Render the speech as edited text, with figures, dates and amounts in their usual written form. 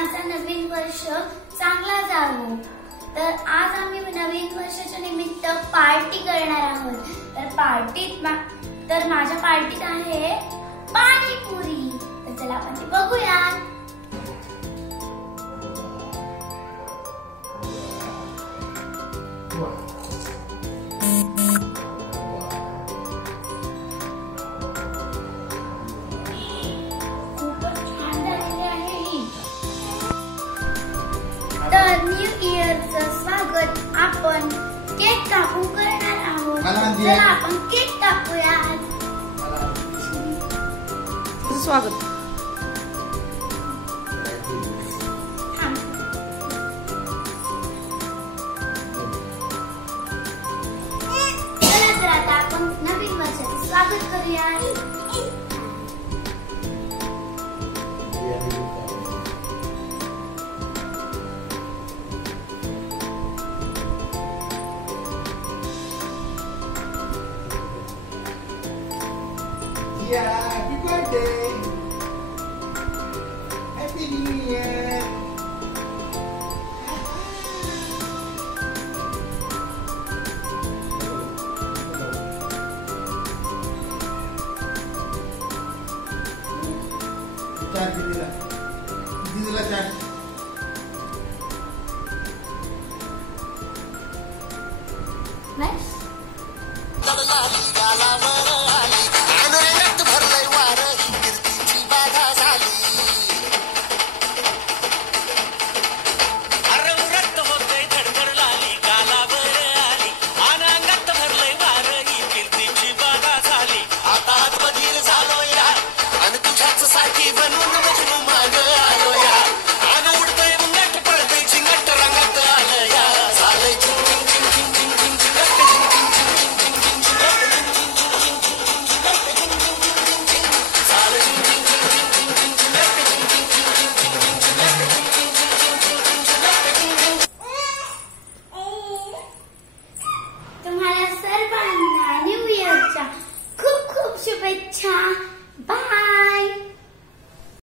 सर्वांचा नवीन वर्ष चांगला जावो। तर आज आम्ही नवीन वर्षाच्या निमित्त पार्टी करणार आहोत। तर माझ्या पार्टीत आहे पाणीपुरी। तर चला आपण ती बघूया। तर न्यू इयरचं स्वागत आपण केक कापून करणार आहोत। चला आपण केक कापूया। स्वागत चला तर आता आपण नवीन वर्षाचं स्वागत करूया। Happy birthday! Happy New Year! चार दीदीला चार Nice.